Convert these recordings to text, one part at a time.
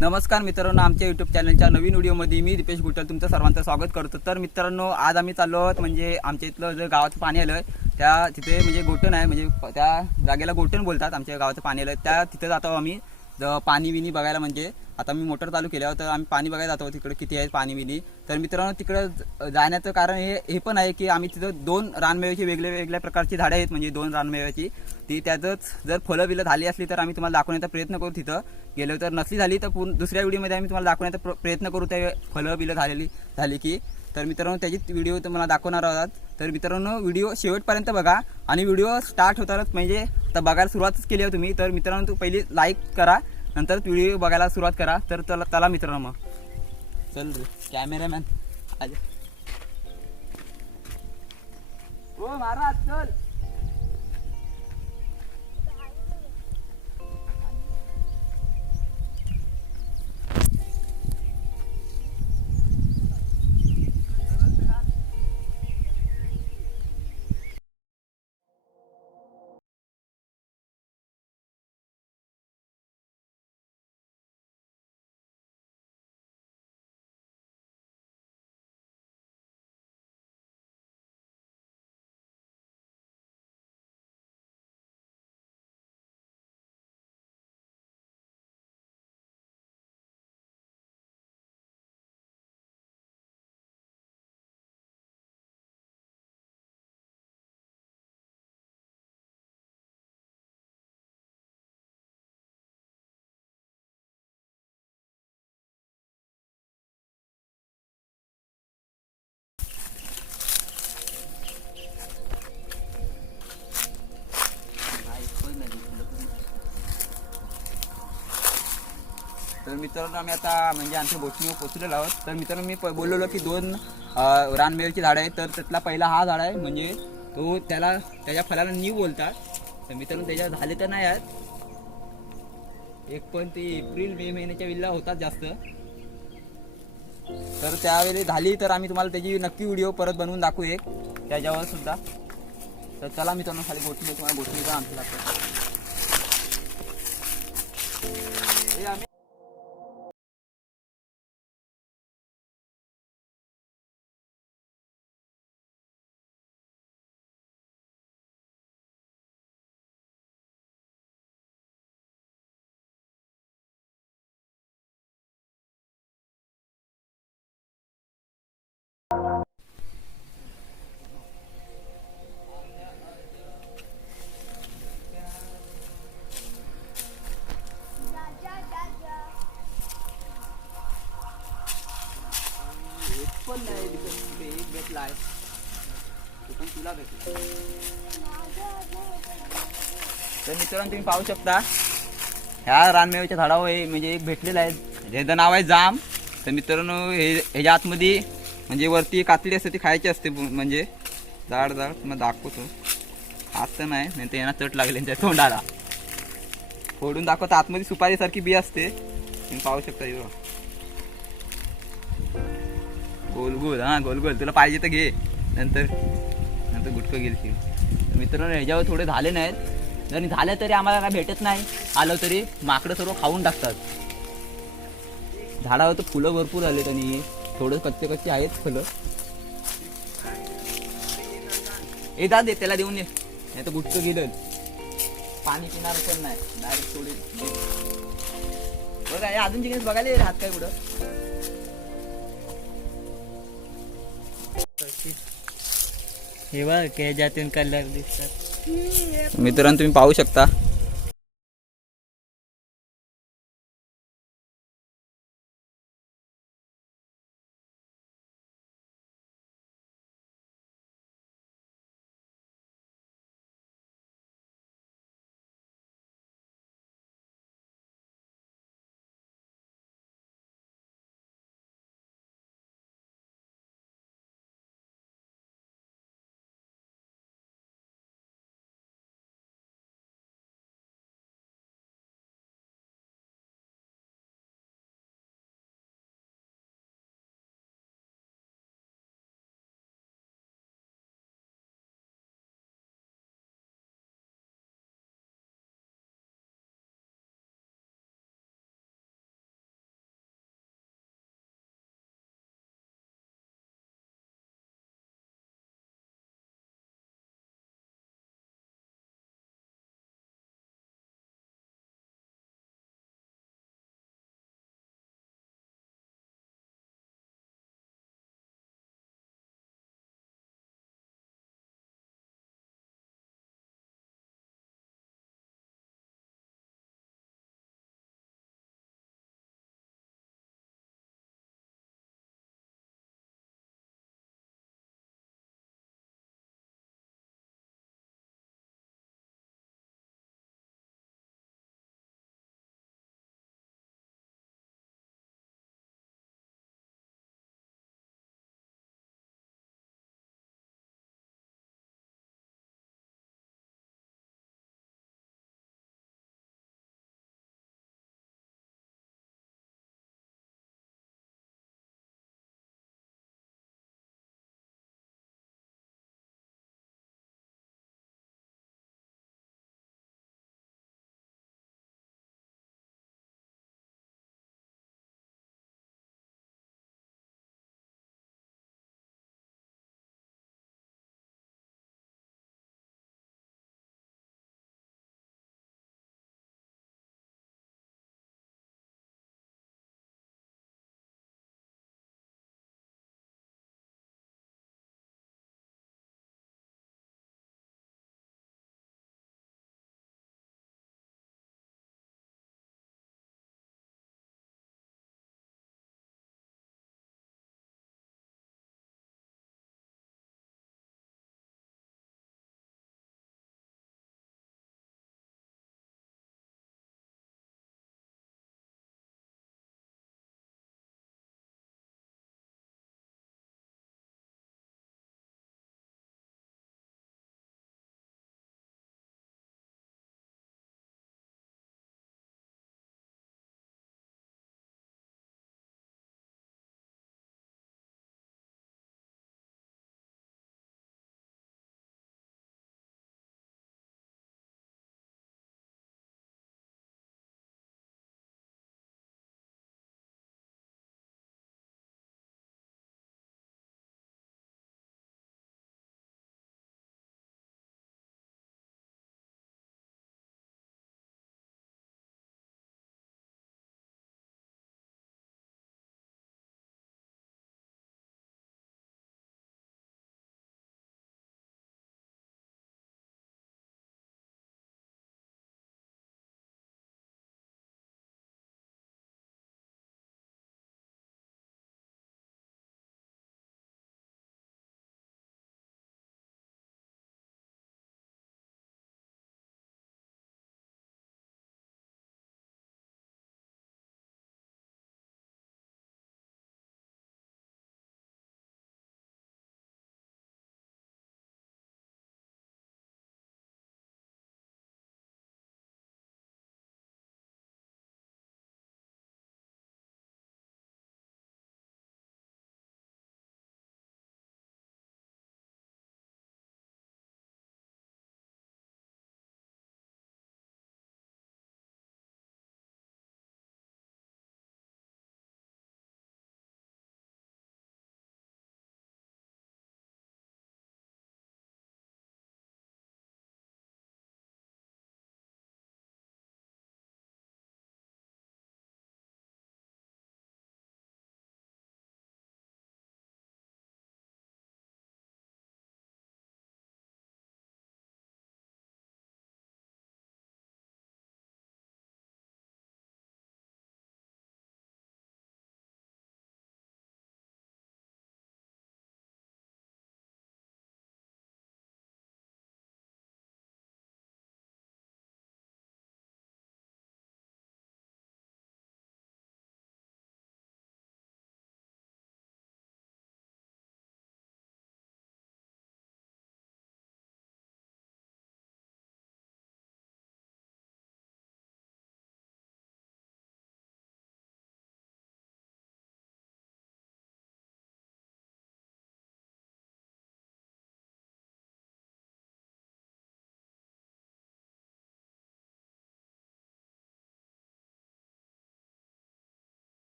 नमस्कार मित्रांनो, आमच्या यूट्यूब चॅनलच्या नवीन व्हिडिओमध्ये मी दीपेश गुटल तुमचं सर्वांचं स्वागत करतो। तर मित्रांनो, आज आम्ही चाललो आहोत म्हणजे आमच्या इथलं जे गावाचं पाणी आलं त्या तिथे म्हणजे गोटण आहे, म्हणजे त्या जागेला गोटण बोलतात। आमच्या गावाचं पाणी आलं त्या तिथे जातो आम्ही पाणी विनी बघायला। म्हणजे आता मी मोटर चालू केल्यावर तर आम्ही पाणी बघायला जातो तिकडे किती आहे पाणी विनी। तर मित्रांनो, तिकडे जाण्याचं कारण हे पण आहे की आम्ही तिथं दोन रानमेव्याची वेगळ्या प्रकारची झाडं आहेत, म्हणजे दोन रानमेव्याची ती त्यातच जर फळं बिलं झाली असली तर आम्ही तुम्हाला दाखवण्याचा प्रयत्न करू। तिथं गेलो तर नसली झाली तर दुसऱ्या व्हिडिओमध्ये आम्ही तुम्हाला दाखवण्याचा प्रयत्न करू त्या फळं बिलं झाली की। तर मित्रांनो, त्याची व्हिडिओ तुम्हाला दाखवणार आहोत। तर मित्रांनो, व्हिडिओ शेवटपर्यंत बघा आणि व्हिडिओ स्टार्ट होताच म्हणजे आता बघायला सुरुवातच केली आहे तुम्ही। तर मित्रांनो, तू पहिली लाईक करा, नंतर व्हिडिओ बघायला सुरुवात करा। तर चला मित्रांनो, मग चल रे कॅमेरामॅन आज हो महाराज चल। तर मित्रांनो, आम्ही आता म्हणजे आमच्या बोटणीवर पोचलेलो आहोत। तर मित्रांनो, मी बोललेलो की दोन रानमेव्याची झाडं आहेत। तर त्यातला पहिला हा झाड आहे, म्हणजे तो त्याच्या फळाला नीव बोलतात। तर मित्रांनो, त्याच्या झाले तर नाही आहेत, एक पण ते एप्रिल मे महिन्याच्या विल्ला होतात जास्त। तर त्यावेळी झाली तर आम्ही तुम्हाला त्याची नक्की व्हिडिओ परत बनवून दाखवू एक त्याच्यावर सुद्धा। तर चला मित्रांनो, खाली गोठणी तुम्हाला गोठणीचा आमचं लागतं। पण नाही तिथे एक भेटला आहे, तो पण तुला भेटला। तर मित्रांनो, तुम्ही पाहू शकता ह्या रानमेव्याच्या झाडावर म्हणजे एक भेटलेला आहे, ज्याचं नाव आहे जाम। तर मित्रांनो, ह्याच्या आतमध्ये म्हणजे वरती कातडी असते ती खायची असते, म्हणजे जाड तुम्हाला दाखवतो। असं नाही तर यांना चट लागले त्या तोंडाला। फोडून दाखवतो, आतमध्ये सुपारीसारखी बी असते, तुम्ही पाहू शकता। गोल गोल, हां गोल गोल, तुला पाहिजे तर घे, नंतर गुटकं गेली। मित्रांनो, ह्याच्यावर थोडे झाले नाहीत, जरी झाले तरी आम्हाला काय भेटत नाही, आलं तरी माकडं सर्व खाऊन टाकतात। झाडावर तर फुलं भरपूर आलेत आणि थोडं कच्चे आहेत फुलं। हे जा दे त्याला, देऊन ये, नाही तर गुटकं गेलं, पाणी पिणार पण नाही डायरेक्ट थोडे बघा। अजून जिनिस बघायला हात काय पुढं हे बघ त्याच्यातून कलर दिसतात मित्रांनो, तुम्ही पाहू शकता।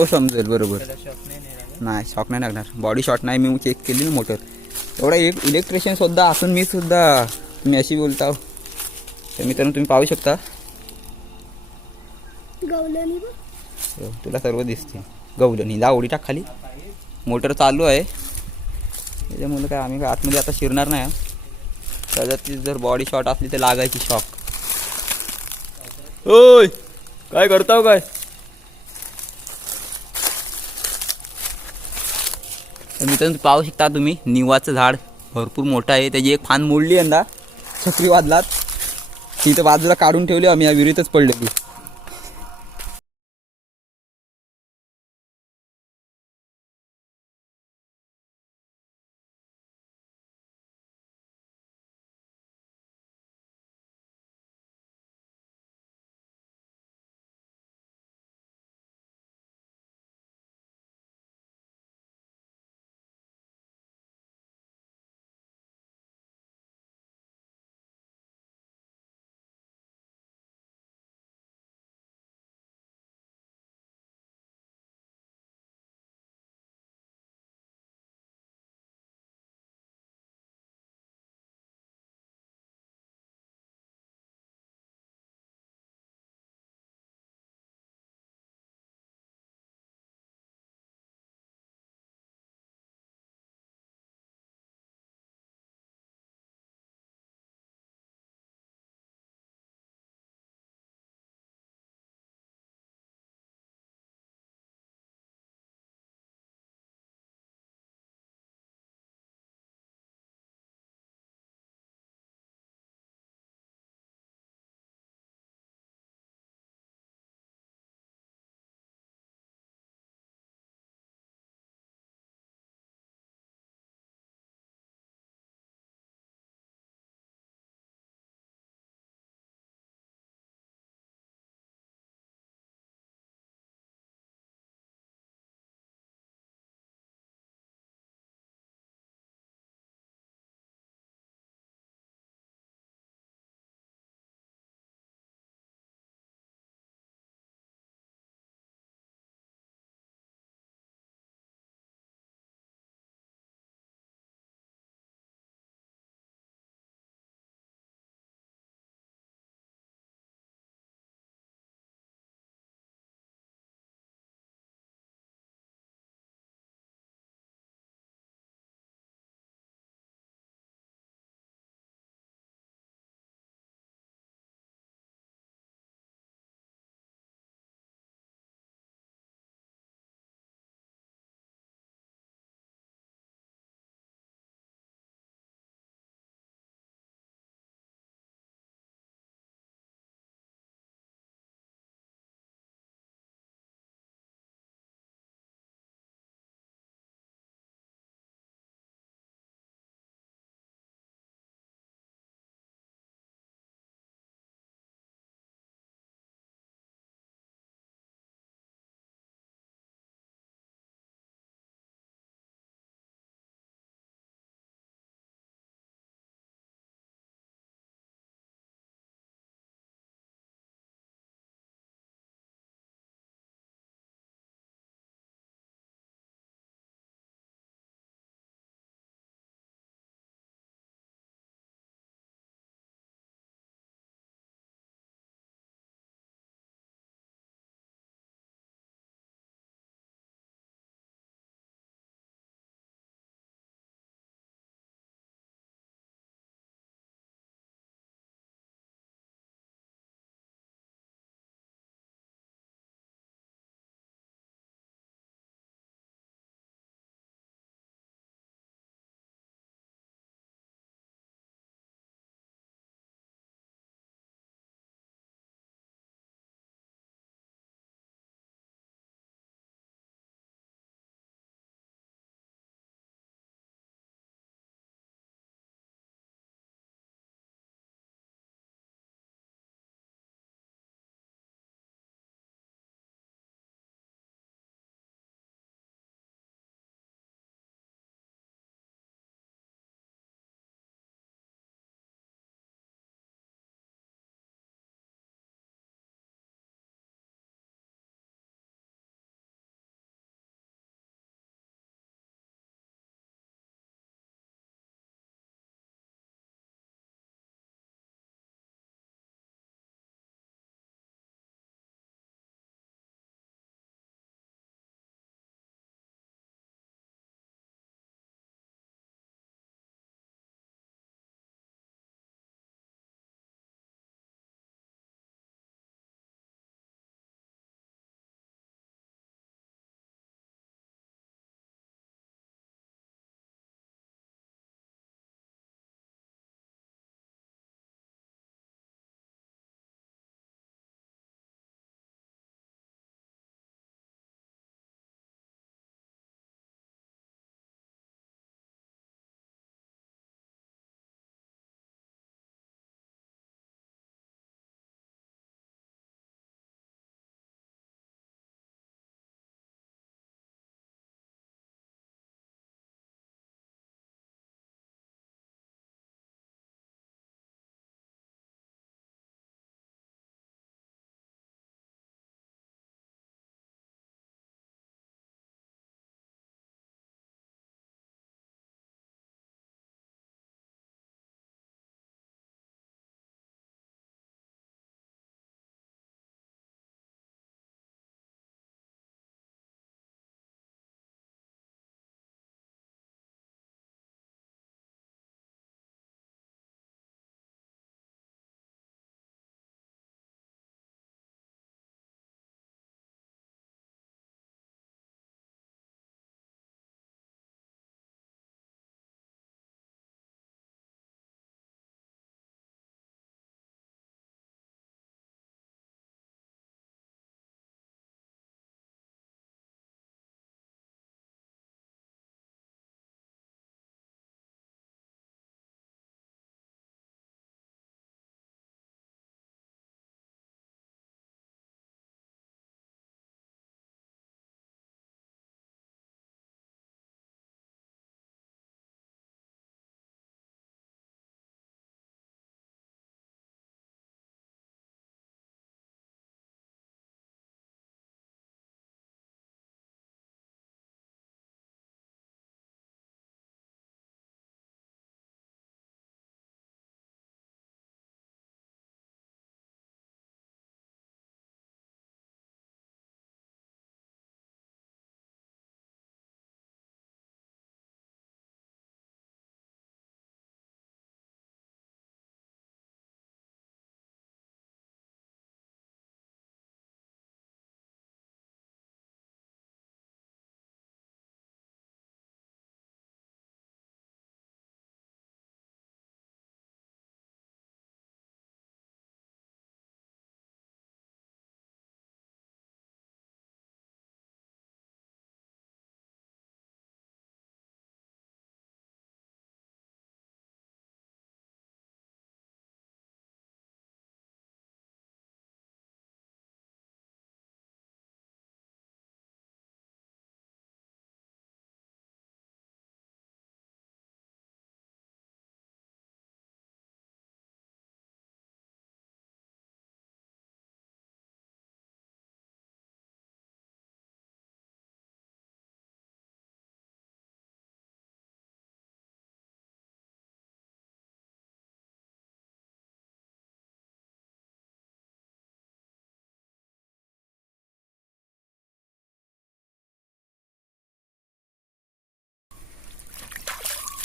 तो समजेल बरोबर. त्याला शॉक नाही लागत. नाही शॉक नाही लागणार. बॉडी शॉट नाही, मी चेक केली ना मोटर. एवढा एक इलेक्ट्रिशियन सुद्धा असून मी सुद्धा तुम्ही अशी बोलता. तर मित्रांनो तुम्ही पाहू शकता. तुला सर्व दिसते. गवलनी जा उडी टाक खाली. मोटर चालू आहे त्याच्यामुळे काय आम्ही काय आतमध्ये आता शिरणार नाही. त्याच्यात ती जर बॉडी शॉट असली तर लागायची शॉक. ओय काय करताव काय. तर मित्रांनो पाहू शकता तुम्ही निवाचं झाड भरपूर मोठं आहे. त्याची एक फान मोडली यंदा चक्रीवादलात. ती तर बाजूला काढून ठेवली आम्ही, या विहिरीतच पडलेली.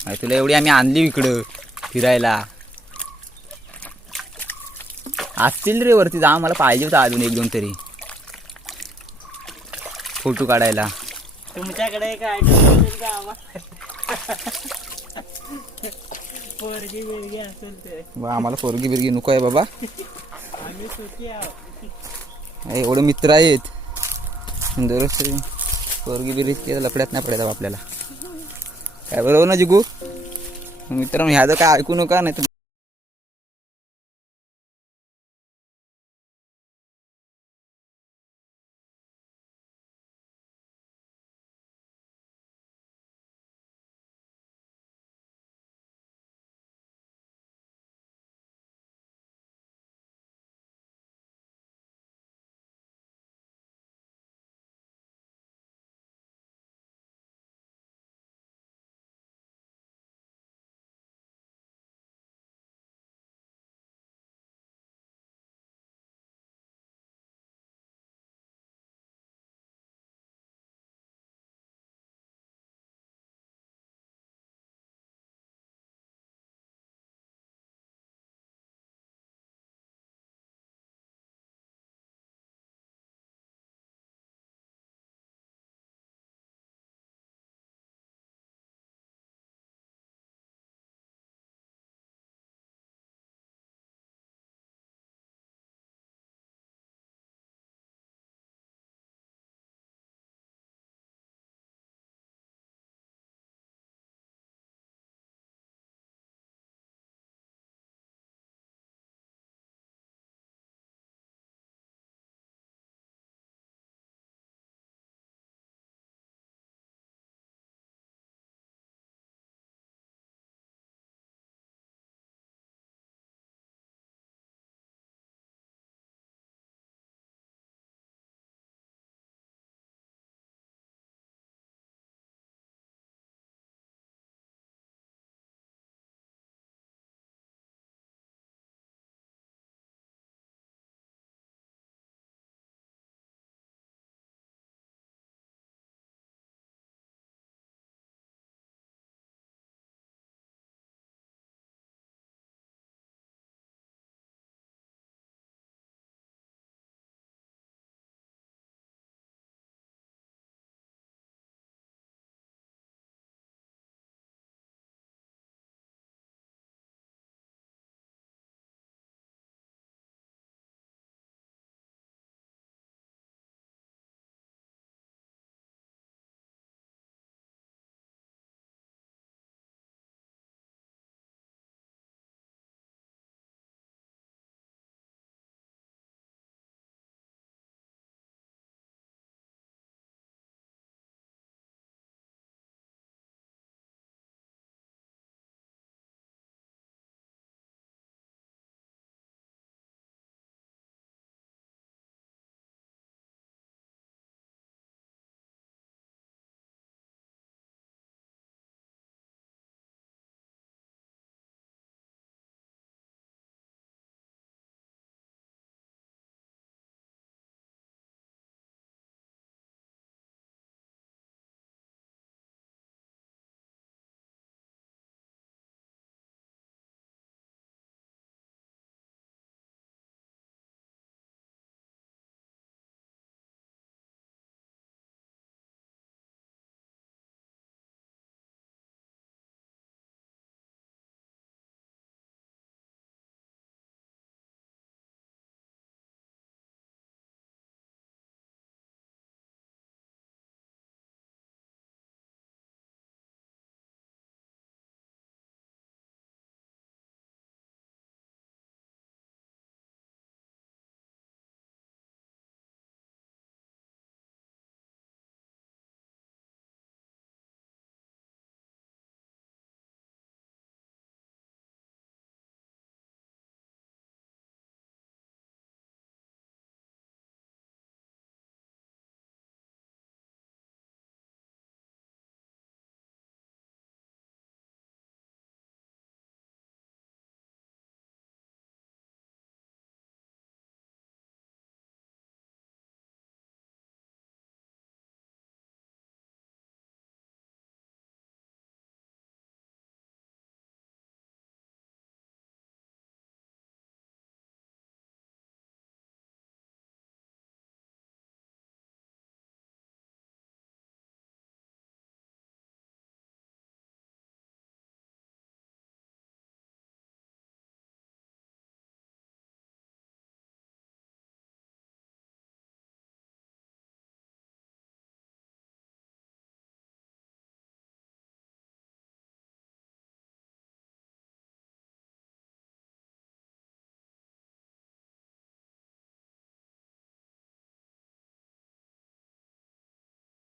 आणि तुला एवढी आम्ही आणली इकडं फिरायला. असतील रे वरती जा, मला पाहिजे होता अजून 1-2 तरी फोटो काढायला. तुमच्याकडे एक आयटम असेल का आम्हाला? पोरगी बिरगी असेल ते. आम्हाला पोरगी बिरगी नको आहे बाबा. आम्ही सुखी आहोत. एवढे मित्र आहेत दररोज पोरगी बिरगी लपड्यात नाही पडायचा आपल्याला. काय बरोबर ना जिगू? मित्रांनो ह्याचं काय ऐकू नका नाही तर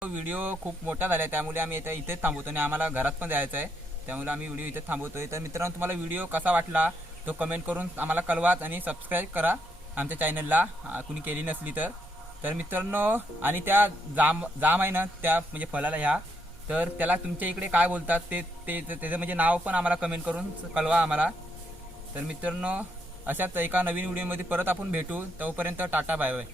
व्हिडिओ खूप मोठा झाला आहे, त्यामुळे आम्ही इथेच थांबवतो आणि आम्हाला घरात पण जायचं आहे, त्यामुळे आम्ही व्हिडिओ इथेच थांबवतोय. तर मित्रांनो, तुम्हाला व्हिडिओ कसा वाटला तो कमेंट करून आम्हाला कळवाच आणि सबस्क्राईब करा आमच्या चॅनलला कुणी केली नसली तर. तर मित्रांनो, आणि त्या जाम आहे ना त्या म्हणजे फळाला ह्या, तर त्याला तुमच्या इकडे काय बोलतात ते त्याचं म्हणजे नाव पण आम्हाला कमेंट करून कळवा आम्हाला. तर मित्रांनो, अशाच एका नवीन व्हिडिओमध्ये परत आपण भेटू. तोपर्यंत टाटा बाय बाय.